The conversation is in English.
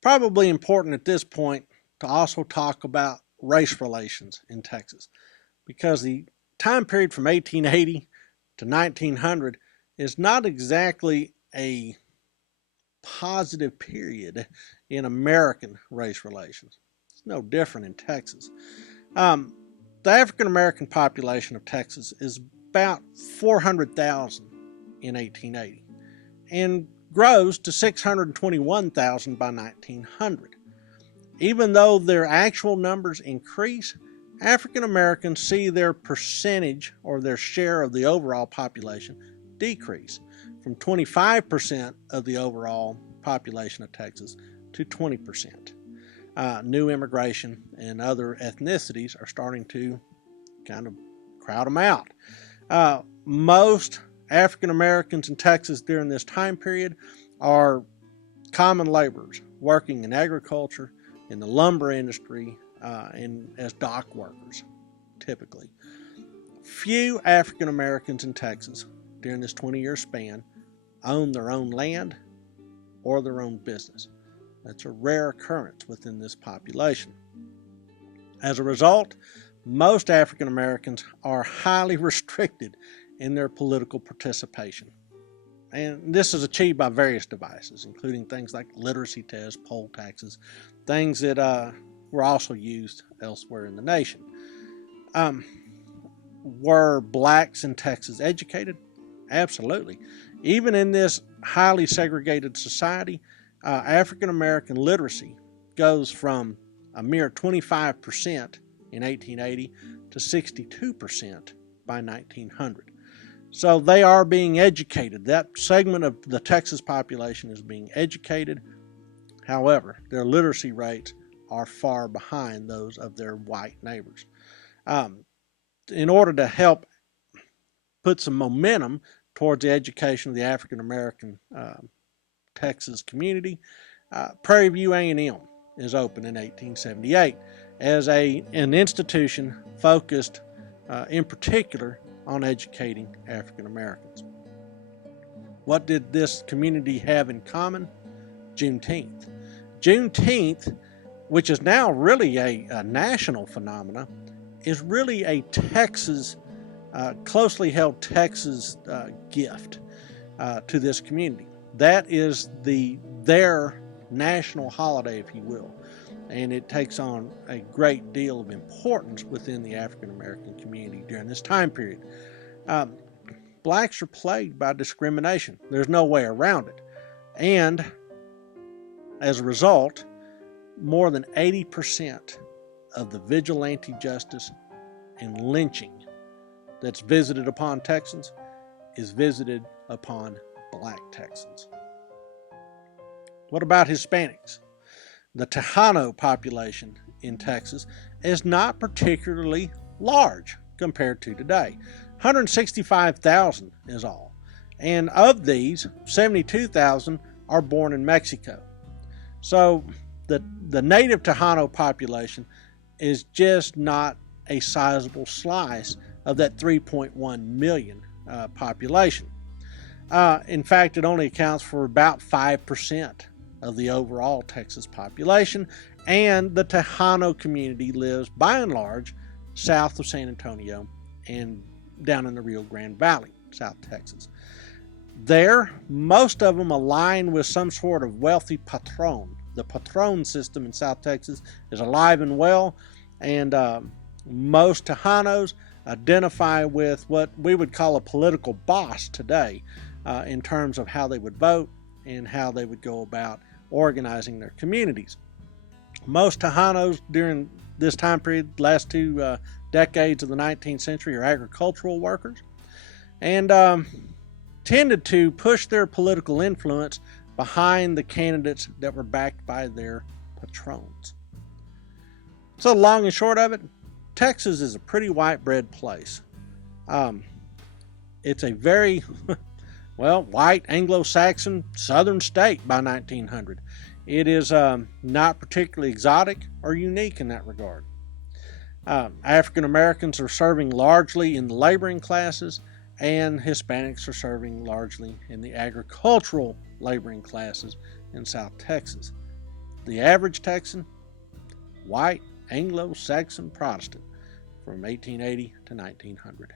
Probably important at this point to also talk about race relations in Texas, because the time period from 1880 to 1900 is not exactly a positive period in American race relations. It's no different in Texas. Um, the African American population of Texas is about 400,000 in 1880 and grows to 621,000 by 1900. Even though their actual numbers increase, African Americans see their percentage or their share of the overall population decrease from 25% of the overall population of Texas to 20%. New immigration and other ethnicities are starting to kind of crowd them out. Most African Americans in Texas during this time period are common laborers working in agriculture, in the lumber industry, and as dock workers, typically. Few African Americans in Texas during this 20-year span own their own land or their own business. That's a rare occurrence within this population. As a result, most African Americans are highly restricted in their political participation. And this is achieved by various devices, including things like literacy tests, poll taxes, things that were also used elsewhere in the nation. Were blacks in Texas educated? Absolutely. Even in this highly segregated society, African American literacy goes from a mere 25% in 1880 to 62% by 1900. So they are being educated. That segment of the Texas population is being educated. However, their literacy rates are far behind those of their white neighbors. In order to help put some momentum towards the education of the African American Texas community, Prairie View A&M is opened in 1878 as an institution focused in particular on educating African Americans. What did this community have in common? Juneteenth. Juneteenth, which is now really a national phenomenon, is really a Texas, closely held Texas gift to this community. That is their national holiday, if you will, and it takes on a great deal of importance within the African American community during this time period. Blacks are plagued by discrimination. There's no way around it. And as a result, more than 80% of the vigilante justice and lynching that's visited upon Texans is visited upon black Texans. What about Hispanics? The Tejano population in Texas is not particularly large compared to today. 165,000 is all. And of these, 72,000 are born in Mexico. So the native Tejano population is just not a sizable slice of that 3.1 million population. In fact, it only accounts for about 5% of the overall Texas population, and the Tejano community lives by and large south of San Antonio and down in the Rio Grande Valley, South Texas. There, most of them align with some sort of wealthy patron. The patron system in South Texas is alive and well, and most Tejanos identify with what we would call a political boss today in terms of how they would vote and how they would go about organizing their communities. Most Tejanos during this time period, last two decades of the 19th century, are agricultural workers and tended to push their political influence behind the candidates that were backed by their patrons. So long and short of it, Texas is a pretty white bread place. It's a very white Anglo-Saxon southern state by 1900. It is not particularly exotic or unique in that regard. African Americans are serving largely in the laboring classes, and Hispanics are serving largely in the agricultural laboring classes in South Texas. The average Texan, white, Anglo-Saxon Protestant from 1880 to 1900.